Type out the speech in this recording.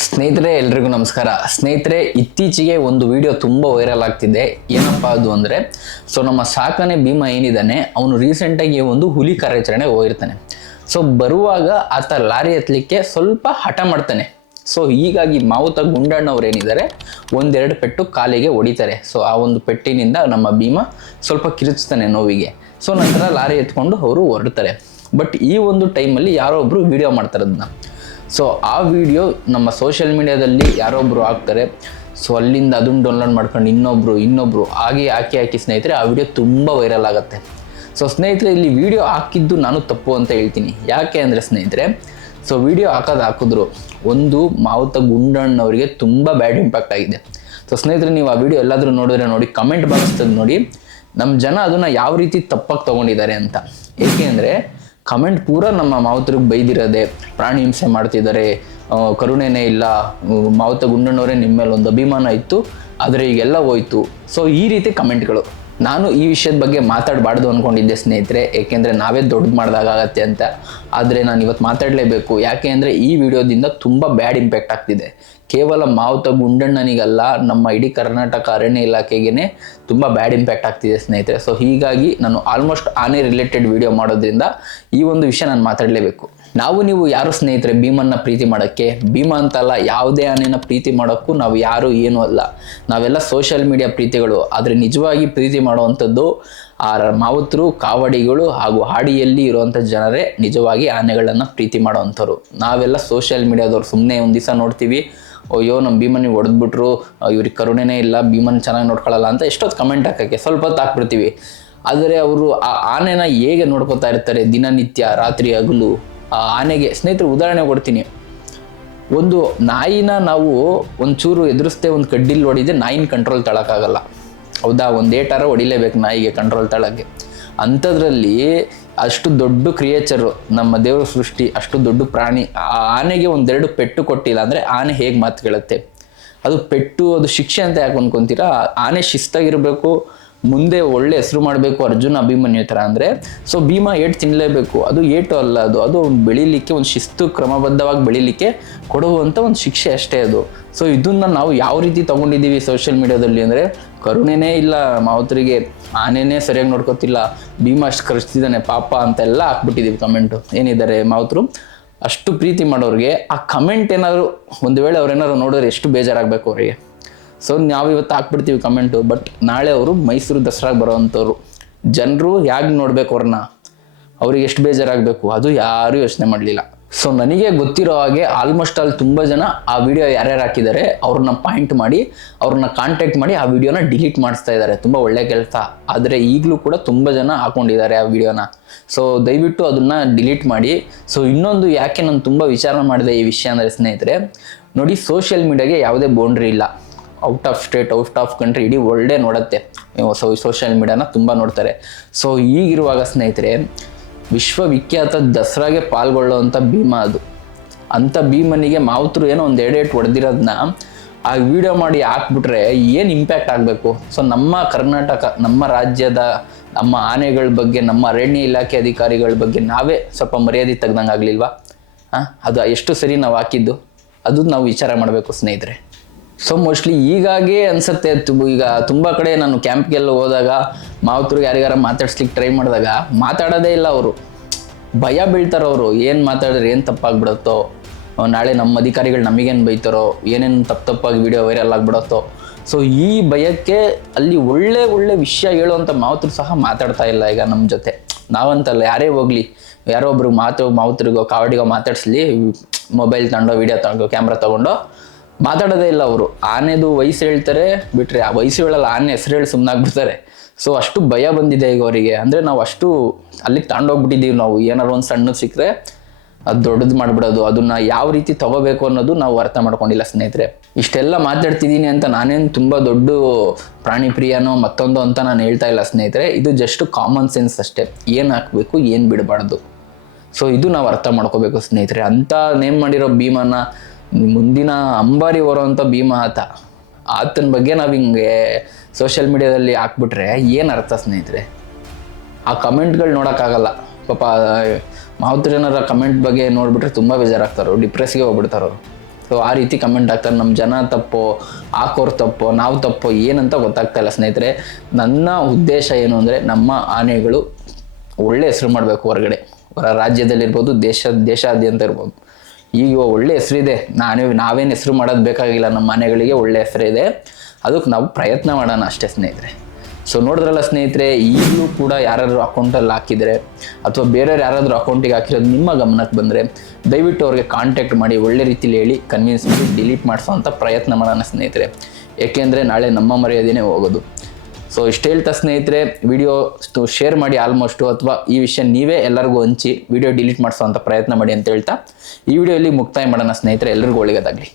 ಸ್ನೇಹಿತರೆ, ಎಲ್ರಿಗೂ ನಮಸ್ಕಾರ. ಸ್ನೇಹಿತರೆ, ಇತ್ತೀಚೆಗೆ ಒಂದು ವಿಡಿಯೋ ತುಂಬ ವೈರಲ್ ಆಗ್ತಿದೆ. ಏನಪ್ಪಾ ಅದು ಅಂದರೆ, ಸೊ ನಮ್ಮ ಸಾಕನೆ ಭೀಮ ಏನಿದ್ದಾನೆ, ಅವನು ರೀಸೆಂಟಾಗಿ ಒಂದು ಹುಲಿ ಕಾರ್ಯಾಚರಣೆ ಹೋಗಿರ್ತಾನೆ. ಸೊ ಬರುವಾಗ ಆತ ಲಾರಿ ಎತ್ತಲಿಕ್ಕೆ ಸ್ವಲ್ಪ ಹಠ ಮಾಡ್ತಾನೆ. ಸೊ ಹೀಗಾಗಿ ಮಾವುತ ಗುಂಡಣ್ಣವ್ರು ಏನಿದ್ದಾರೆ ಒಂದೆರಡು ಪೆಟ್ಟು ಕಾಲಿಗೆ ಹೊಡಿತಾರೆ. ಸೊ ಆ ಒಂದು ಪೆಟ್ಟಿನಿಂದ ನಮ್ಮ ಭೀಮ ಸ್ವಲ್ಪ ಕಿರುಚ್ತಾನೆ ನೋವಿಗೆ. ಸೊ ನಂತರ ಲಾರಿ ಎತ್ಕೊಂಡು ಅವರು ಹೊರಡ್ತಾರೆ. ಬಟ್ ಈ ಒಂದು ಟೈಮಲ್ಲಿ ಯಾರೋ ಒಬ್ಬರು ವಿಡಿಯೋ ಮಾಡ್ತಾರೆ ಅದನ್ನ ಸೊ ಆ ವಿಡಿಯೋ ನಮ್ಮ ಸೋಷಿಯಲ್ ಮೀಡಿಯಾದಲ್ಲಿ ಯಾರೊಬ್ಬರು ಹಾಕ್ತಾರೆ ಸೊ ಅಲ್ಲಿಂದ ಅದನ್ನು ಡೌನ್ಲೋಡ್ ಮಾಡ್ಕೊಂಡು ಇನ್ನೊಬ್ಬರು ಇನ್ನೊಬ್ಬರು ಹಾಗೆ ಹಾಕಿ ಹಾಕಿ ಸ್ನೇಹಿತರೆ, ಆ ವಿಡಿಯೋ ತುಂಬ ವೈರಲ್ ಆಗುತ್ತೆ. ಸೊ ಸ್ನೇಹಿತರೆ, ಇಲ್ಲಿ ವಿಡಿಯೋ ಹಾಕಿದ್ದು ನಾನು ತಪ್ಪು ಅಂತ ಹೇಳ್ತೀನಿ. ಯಾಕೆ ಅಂದರೆ ಸ್ನೇಹಿತರೆ ಸೊ ವಿಡಿಯೋ ಹಾಕೋದು ಹಾಕಿದ್ರು ಒಂದು ಮಾವುತ ಗುಂಡಣ್ಣವರಿಗೆ ತುಂಬ ಬ್ಯಾಡ್ ಇಂಪ್ಯಾಕ್ಟ್ ಆಗಿದೆ. ಸೊ ಸ್ನೇಹಿತರೆ, ನೀವು ಆ ವಿಡಿಯೋ ಎಲ್ಲಾದರೂ ನೋಡಿದ್ರೆ ನೋಡಿ ಕಮೆಂಟ್ ಬಾಕ್ಸ್ ನೋಡಿ ನಮ್ಮ ಜನ ಅದನ್ನು ಯಾವ ರೀತಿ ತಪ್ಪಾಗಿ ತೊಗೊಂಡಿದ್ದಾರೆ ಅಂತ. ಏಕೆ ಅಂದರೆ ಕಮೆಂಟ್ ಪೂರ ನಮ್ಮ ಮಾವುತರಿಗೆ ಬೈದಿರೋದೆ. ಪ್ರಾಣಿ ಹಿಂಸೆ ಮಾಡ್ತಿದ್ದಾರೆ ಕರುಣೆನೇ ಇಲ್ಲ. ಮಾವುತ ಗುಂಡಣ್ಣವರೇ ನಿಮ್ಮ ಮೇಲೆ ಒಂದು ಅಭಿಮಾನ ಇತ್ತು. ಆದರೆ ಈಗೆಲ್ಲ ಹೋಯ್ತು. ಸೊ ಈ ರೀತಿ ಕಮೆಂಟ್ಗಳು. ನಾನು ಈ ವಿಷಯದ ಬಗ್ಗೆ ಮಾತಾಡಬಾರ್ದು ಅಂದ್ಕೊಂಡಿದ್ದೆ ಸ್ನೇಹಿತರೆ, ಏಕೆಂದರೆ ನಾವೇ ದೊಡ್ಡದು ಮಾಡಿದಾಗತ್ತೆ ಅಂತ. ಆದರೆ ನಾನು ಇವತ್ತು ಮಾತಾಡಲೇಬೇಕು. ಯಾಕೆ ಅಂದರೆ ಈ ವಿಡಿಯೋದಿಂದ ತುಂಬ ಬ್ಯಾಡ್ ಇಂಪ್ಯಾಕ್ಟ್ ಆಗ್ತಿದೆ. ಕೇವಲ ಮಾವುತ ಗುಂಡಣ್ಣನಿಗಲ್ಲ, ನಮ್ಮ ಇಡೀ ಕರ್ನಾಟಕ ಅರಣ್ಯ ಇಲಾಖೆಗೇ ತುಂಬ ಬ್ಯಾಡ್ ಇಂಪ್ಯಾಕ್ಟ್ ಆಗ್ತಿದೆ ಸ್ನೇಹಿತರೆ. ಸೊ ಹೀಗಾಗಿ ನಾನು ಆಲ್ಮೋಸ್ಟ್ ಆನೆ ರಿಲೇಟೆಡ್ ವಿಡಿಯೋ ಮಾಡೋದ್ರಿಂದ ಈ ಒಂದು ವಿಷಯ ನಾನು ಮಾತಾಡಲೇಬೇಕು. ನಾವು ನೀವು ಯಾರು ಸ್ನೇಹಿತರೆ? ಭೀಮನ್ನ ಪ್ರೀತಿ ಮಾಡೋಕ್ಕೆ? ಭೀಮ ಅಂತಲ್ಲ, ಯಾವುದೇ ಆನೆನ ಪ್ರೀತಿ ಮಾಡೋಕ್ಕೂ ನಾವು ಯಾರು ಏನೂ ಅಲ್ಲ. ನಾವೆಲ್ಲ ಸೋಷಿಯಲ್ ಮೀಡಿಯಾ ಪ್ರೀತಿಗಳು. ಆದರೆ ನಿಜವಾಗಿ ಪ್ರೀತಿ ಮಾಡುವಂಥದ್ದು, ಆ ಮಾವುತರು, ಕಾವಡಿಗಳು ಹಾಗೂ ಹಾಡಿಯಲ್ಲಿ ಇರುವಂಥ ಜನರೇ ನಿಜವಾಗಿ ಆನೆಗಳನ್ನು ಪ್ರೀತಿ ಮಾಡೋವಂಥವ್ರು. ನಾವೆಲ್ಲ ಸೋಷಿಯಲ್ ಮೀಡಿಯಾದವ್ರು ಸುಮ್ಮನೆ ಒಂದು ದಿವಸ ನೋಡ್ತೀವಿ, ಅಯ್ಯೋ ನಮ್ಮ ಭೀಮನಿಗೆ ಹೊಡೆದ್ಬಿಟ್ರು. ಇವ್ರಿಗೆ ಕರುಣೆನೇ ಇಲ್ಲ. ಭೀಮನ್ ಚೆನ್ನಾಗಿ ನೋಡ್ಕೊಳ್ಳಲ್ಲ ಅಂತ ಎಷ್ಟೊತ್ತು ಕಮೆಂಟ್ ಹಾಕೋಕ್ಕೆ ಸ್ವಲ್ಪ ಹೊತ್ತು ಹಾಕ್ಬಿಡ್ತೀವಿ. ಆದರೆ ಅವರು ಆ ಆನೆನ ಹೇಗೆ ನೋಡ್ಕೋತಾ ಇರ್ತಾರೆ? ದಿನನಿತ್ಯ, ರಾತ್ರಿ ಹಗಲು ಆ, ಆನೆಗೆ ಸ್ನೇಹಿತರು ಉದಾಹರಣೆ ಕೊಡ್ತೀನಿ. ಒಂದು ನಾಯಿನ ನಾವು ಒಂಚೂರು ಎದುರಿಸ್ದೆ ಒಂದು ಕಡ್ಡಿಲಿ ಹೊಡಿದೆ ನಾಯಿನ ಕಂಟ್ರೋಲ್ ತಳಕ್ಕಾಗಲ್ಲ ಹೌದಾ? ಒಂದು ಏಟಾರ ಹೊಡಿಲೇಬೇಕು ನಾಯಿಗೆ ಕಂಟ್ರೋಲ್ ತಳಕ್ಕೆ. ಅಂಥದ್ರಲ್ಲಿ ಅಷ್ಟು ದೊಡ್ಡ ಕ್ರಿಯೇಚರು ನಮ್ಮ ದೇವರ ಸೃಷ್ಟಿ, ಅಷ್ಟು ದೊಡ್ಡ ಪ್ರಾಣಿ, ಆ ಆನೆಗೆ ಒಂದೆರಡು ಪೆಟ್ಟು ಕೊಟ್ಟಿಲ್ಲ ಅಂದರೆ ಆನೆ ಹೇಗೆ ಮಾತು ಕೇಳುತ್ತೆ? ಅದು ಪೆಟ್ಟು, ಅದು ಶಿಕ್ಷೆ ಅಂತ ಯಾಕೆ ಅಂದ್ಕೊಂತೀರಾ ಆನೆ ಶಿಸ್ತಾಗಿರಬೇಕು ಮುಂದೆ ಒಳ್ಳೆ ಹೆಸರು ಮಾಡಬೇಕು ಅರ್ಜುನ ಅಭಿಮನ್ಯು ಥರ ಅಂದರೆ. ಸೊ ಭೀಮ ಏಟು ತಿನ್ನಲೇಬೇಕು ಅದು ಏಟು ಅಲ್ಲ ಅದು. ಅದು ಬೆಳಿಲಿಕ್ಕೆ ಒಂದು ಶಿಸ್ತು ಕ್ರಮಬದ್ಧವಾಗಿ ಬೆಳಿಲಿಕ್ಕೆ ಕೊಡುವಂಥ ಒಂದು ಶಿಕ್ಷೆ ಅಷ್ಟೇ ಅದು. ಸೊ ಇದನ್ನು ನಾವು ಯಾವ ರೀತಿ ತೊಗೊಂಡಿದ್ದೀವಿ ಸೋಷಿಯಲ್ ಮೀಡಿಯಾದಲ್ಲಿ ಅಂದರೆ, ಕರುಣೆನೇ ಇಲ್ಲ, ಮಾವುತರಿಗೆ ಆನೆನೇ ಸರಿಯಾಗಿ ನೋಡ್ಕೋತಿಲ್ಲ, ಭೀಮ ಅಷ್ಟು ಕರೆಸ್ತಿದ್ದಾನೆ, ಪಾಪ ಅಂತೆಲ್ಲ ಹಾಕ್ಬಿಟ್ಟಿದ್ದೀವಿ ಕಮೆಂಟು ಏನಿದ್ದಾರೆ ಮಾವುತರು? ಅಷ್ಟು ಪ್ರೀತಿ ಮಾಡೋರಿಗೆ ಆ ಕಮೆಂಟ್ ಏನಾದರೂ, ಒಂದು ವೇಳೆ ಅವ್ರೇನಾದ್ರು ನೋಡಿದ್ರೆ ಎಷ್ಟು ಬೇಜಾರಾಗಬೇಕು ಅವರಿಗೆ? ಸೊ ನಾವು ಇವತ್ತು ಹಾಕ್ಬಿಡ್ತೀವಿ ಕಮೆಂಟು ಬಟ್ ನಾಳೆ ಅವರು ಮೈಸೂರು ದಸರಾಗೆ ಬರೋವಂಥವ್ರು ಜನರು ಹೇಗೆ ನೋಡಬೇಕು ಅವ್ರನ್ನ ಅವ್ರಿಗೆ ಎಷ್ಟು ಬೇಜಾರಾಗಬೇಕು? ಅದು ಯಾರೂ ಯೋಚನೆ ಮಾಡಲಿಲ್ಲ. ಸೊ ನನಗೆ ಗೊತ್ತಿರೋ ಹಾಗೆ ಆಲ್ಮೋಸ್ಟ್ ಆಲ್ ತುಂಬ ಜನ ಆ ವಿಡಿಯೋ ಯಾರ್ಯಾರು ಹಾಕಿದ್ದಾರೆ ಅವ್ರನ್ನ ಪಾಯಿಂಟ್ ಮಾಡಿ ಅವ್ರನ್ನ ಕಾಂಟ್ಯಾಕ್ಟ್ ಮಾಡಿ ಆ ವಿಡಿಯೋನ ಡಿಲೀಟ್ ಮಾಡಿಸ್ತಾ ಇದ್ದಾರೆ ತುಂಬ ಒಳ್ಳೆ ಕೆಲಸ. ಆದರೆ ಈಗಲೂ ಕೂಡ ತುಂಬ ಜನ ಹಾಕೊಂಡಿದ್ದಾರೆ ಆ ವಿಡಿಯೋನ ಸೊ ದಯವಿಟ್ಟು ಅದನ್ನು ಡಿಲೀಟ್ ಮಾಡಿ. ಸೊ ಇನ್ನೊಂದು ಯಾಕೆ ನಾನು ತುಂಬ ವಿಚಾರ ಮಾಡಿದೆ ಈ ವಿಷಯ ಅಂದರೆ ಸ್ನೇಹಿತರೆ, ನೋಡಿ ಸೋಷಿಯಲ್ ಮೀಡಿಯಾಗೆ ಯಾವುದೇ ಬೌಂಡ್ರಿ ಇಲ್ಲ. Out of state out of country ಇಡೀ ವರ್ಲ್ಡೇ ನೋಡುತ್ತೆ. ಸೊ ಸೋಷಿಯಲ್ ಮೀಡಿಯಾನ ತುಂಬ ನೋಡ್ತಾರೆ. ಸೊ ಈಗಿರುವಾಗ ಸ್ನೇಹಿತರೆ, ವಿಶ್ವವಿಖ್ಯಾತ ದಸರಾಗೆ ಪಾಲ್ಗೊಳ್ಳುವಂಥ ಭೀಮ ಅದು. ಅಂಥ ಭೀಮನಿಗೆ ಮಾವುತರು ಏನೋ ಒಂದು ಎಡೇಟ್ ಹೊಡೆದಿರೋದನ್ನ ಆ ವಿಡಿಯೋ ಮಾಡಿ ಹಾಕ್ಬಿಟ್ರೆ ಏನು ಇಂಪ್ಯಾಕ್ಟ್ ಆಗಬೇಕು? ಸೊ ನಮ್ಮ ಕರ್ನಾಟಕ, ನಮ್ಮ ರಾಜ್ಯದ, ನಮ್ಮ ಆನೆಗಳ ಬಗ್ಗೆ, ನಮ್ಮ ಅರಣ್ಯ ಇಲಾಖೆ ಅಧಿಕಾರಿಗಳ ಬಗ್ಗೆ ನಾವೇ ಸ್ವಲ್ಪ ಮರ್ಯಾದೆ ತೆಗ್ದಂಗೆ ಆಗಲಿಲ್ವಾ ಅದು ಎಷ್ಟು ಸರಿ ನಾವು ಹಾಕಿದ್ದು? ಅದು ನಾವು ವಿಚಾರ ಮಾಡಬೇಕು ಸ್ನೇಹಿತರೆ. ಸೊ ಮೋಸ್ಟ್ಲಿ ಈಗಾಗೇ ಅನ್ಸುತ್ತೆ ಈಗ ತುಂಬ ಕಡೆ ನಾನು ಕ್ಯಾಂಪ್ಗೆಲ್ಲ ಹೋದಾಗ ಮಾವುತರು ಯಾರಿಗಾರ ಮಾತಾಡ್ಸ್ಲಿಕ್ಕೆ ಟ್ರೈ ಮಾಡಿದಾಗ ಮಾತಾಡೋದೇ ಇಲ್ಲ ಅವರು. ಭಯ ಬೀಳ್ತಾರ ಅವರು, ಏನು ಮಾತಾಡಿದ್ರೆ ಏನು ತಪ್ಪಾಗ್ಬಿಡುತ್ತೋ, ನಾಳೆ ನಮ್ಮ ಅಧಿಕಾರಿಗಳು ನಮಗೇನು ಬೈತಾರೋ, ಏನೇನು ತಪ್ಪು ತಪ್ಪಾಗಿ ವಿಡಿಯೋ ವೈರಲ್ ಆಗಿಬಿಡುತ್ತೋ. ಸೊ ಈ ಭಯಕ್ಕೆ ಅಲ್ಲಿ ಒಳ್ಳೆ ಒಳ್ಳೆ ವಿಷಯ ಹೇಳುವಂಥ ಮಾವುತರು ಸಹ ಮಾತಾಡ್ತಾ ಇಲ್ಲ ಈಗ ನಮ್ಮ ಜೊತೆ. ನಾವಂತಲ್ಲ, ಯಾರೇ ಹೋಗ್ಲಿ, ಯಾರೋ ಒಬ್ರು ಮಾತು ಮಾವುತರಿಗೋ ಕಾವಡಿಗೋ ಮಾತಾಡ್ಸ್ಲಿ, ಮೊಬೈಲ್ ತಗೊಂಡೋ ವಿಡಿಯೋ ತಗೊಂಡು ಕ್ಯಾಮ್ರಾ ತಗೊಂಡು ಮಾತಾಡೋದೇ ಇಲ್ಲ ಅವರು. ಆನೆದು ವಯಸ್ಸು ಹೇಳ್ತಾರೆ, ಬಿಟ್ರೆ ಆ ವಯಸ್ಸು ಹೇಳಲ್ಲ ಆನೆ ಹೆಸರು ಹೇಳಿ ಸುಮ್ಮನಾಗ್ಬಿಡ್ತಾರೆ ಸೊ ಅಷ್ಟು ಭಯ ಬಂದಿದೆ ಈಗ ಅವರಿಗೆ. ಅಂದರೆ ನಾವು ಅಷ್ಟು ಅಲ್ಲಿಗೆ ತಗೊಂಡೋಗ್ಬಿಟ್ಟಿದ್ದೀವಿ ನಾವು. ಏನಾದ್ರು ಒಂದು ಸಣ್ಣದು ಸಿಕ್ಕರೆ ಅದು ದೊಡ್ಡದು ಮಾಡಿಬಿಡೋದು. ಅದನ್ನ ಯಾವ ರೀತಿ ತಗೋಬೇಕು ಅನ್ನೋದು ನಾವು ಅರ್ಥ ಮಾಡ್ಕೊಂಡಿಲ್ಲ ಸ್ನೇಹಿತರೆ. ಇಷ್ಟೆಲ್ಲ ಮಾತಾಡ್ತಿದ್ದೀನಿ ಅಂತ ನಾನೇನು ತುಂಬ ದೊಡ್ಡ ಪ್ರಾಣಿ ಪ್ರಿಯನೋ ಮತ್ತೊಂದು ಅಂತ ನಾನು ಹೇಳ್ತಾ ಇಲ್ಲ ಸ್ನೇಹಿತರೆ. ಇದು ಜಸ್ಟ್ ಕಾಮನ್ ಸೆನ್ಸ್ ಅಷ್ಟೇ. ಏನು ಹಾಕಬೇಕು, ಏನು ಬಿಡಬಾರ್ದು. ಸೊ ಇದು ನಾವು ಅರ್ಥ ಮಾಡ್ಕೋಬೇಕು ಸ್ನೇಹಿತರೆ. ಅಂತ ನೇಮ್ ಮಾಡಿರೋ ಭೀಮನ ಮುಂದಿನ ಅಂಬಾರಿ ಹೊರೋವಂಥ ಭೀಮಾತ ಆತನ ಬಗ್ಗೆ ನಾವು ಹಿಂಗೆ ಸೋಷಿಯಲ್ ಮೀಡಿಯಾದಲ್ಲಿ ಹಾಕ್ಬಿಟ್ರೆ ಏನು ಅರ್ಥ ಸ್ನೇಹಿತರೆ? ಆ ಕಮೆಂಟ್ಗಳು ನೋಡೋಕ್ಕಾಗಲ್ಲ ಪಾಪ ಮಾವುತರು ಜನರ ಕಮೆಂಟ್ ಬಗ್ಗೆ ನೋಡಿಬಿಟ್ರೆ ತುಂಬ ಬೇಜಾರಾಗ್ತಾರೆ ಡಿಪ್ರೆಸ್ಗೆ ಹೋಗ್ಬಿಡ್ತಾರೋ ಸೊ ಆ ರೀತಿ ಕಮೆಂಟ್ ಹಾಕ್ತಾರೆ ನಮ್ಮ ಜನ ತಪ್ಪೋ ಹಾಕೋರು ತಪ್ಪೋ, ನಾವು ತಪ್ಪೋ, ಏನಂತ ಗೊತ್ತಾಗ್ತಾ ಇಲ್ಲ ಸ್ನೇಹಿತರೆ. ನನ್ನ ಉದ್ದೇಶ ಏನು ಅಂದರೆ ನಮ್ಮ ಆನೆಗಳು ಒಳ್ಳೆ ಹೆಸರು ಮಾಡಬೇಕು ಹೊರಗಡೆ. ಹೊರ ರಾಜ್ಯದಲ್ಲಿರ್ಬೋದು, ದೇಶ, ದೇಶಾದ್ಯಂತ ಇರ್ಬೋದು. ಈಗ ಒಳ್ಳೆ ಹೆಸರಿದೆ ನಾನು, ನಾವೇನು ಹೆಸರು ಮಾಡೋದು ಬೇಕಾಗಿಲ್ಲ. ನಮ್ಮ ಮನೆಗಳಿಗೆ ಒಳ್ಳೆ ಹೆಸರಿದೆ ಅದಕ್ಕೆ ನಾವು ಪ್ರಯತ್ನ ಮಾಡೋಣ ಅಷ್ಟೇ ಸ್ನೇಹಿತರೆ. ಸೊ ನೋಡಿದ್ರಲ್ಲ ಸ್ನೇಹಿತರೆ, ಈಗಲೂ ಕೂಡ ಯಾರಾದರೂ ಅಕೌಂಟಲ್ಲಿ ಹಾಕಿದರೆ ಅಥವಾ ಬೇರೆಯವ್ರು ಯಾರಾದರೂ ಅಕೌಂಟಿಗೆ ಹಾಕಿರೋದು ನಿಮ್ಮ ಗಮನಕ್ಕೆ ಬಂದರೆ ದಯವಿಟ್ಟು ಅವ್ರಿಗೆ ಕಾಂಟ್ಯಾಕ್ಟ್ ಮಾಡಿ, ಒಳ್ಳೆ ರೀತಿಲಿ ಹೇಳಿ ಕನ್ವಿನ್ಸ್ ಮಾಡಿ ಡಿಲೀಟ್ ಮಾಡಿಸೋವಂಥ ಪ್ರಯತ್ನ ಮಾಡೋಣ ಸ್ನೇಹಿತರೆ. ಏಕೆಂದರೆ ನಾಳೆ ನಮ್ಮ ಮರ್ಯಾದೆನೇ ಹೋಗೋದು. ಸೊ ಇಷ್ಟು ಹೇಳ್ತಾ ಸ್ನೇಹಿತರೆ ವಿಡಿಯೋ ಶೇರ್ ಮಾಡಿ ಆಲ್ಮೋಸ್ಟು ಅಥವಾ ಈ ವಿಷಯ ನೀವೇ ಎಲ್ಲರಿಗೂ ಹಂಚಿ ವಿಡಿಯೋ ಡಿಲೀಟ್ ಮಾಡಿಸೋ ಪ್ರಯತ್ನ ಮಾಡಿ ಅಂತ ಹೇಳ್ತಾ, ಈ ವಿಡಿಯೋಲಿ ಮುಕ್ತಾಯ ಮಾಡೋಣ ಸ್ನೇಹಿತರೆ ಎಲ್ಲರಿಗೂ ಒಳ್ಳೆಯದಾಗಲಿ.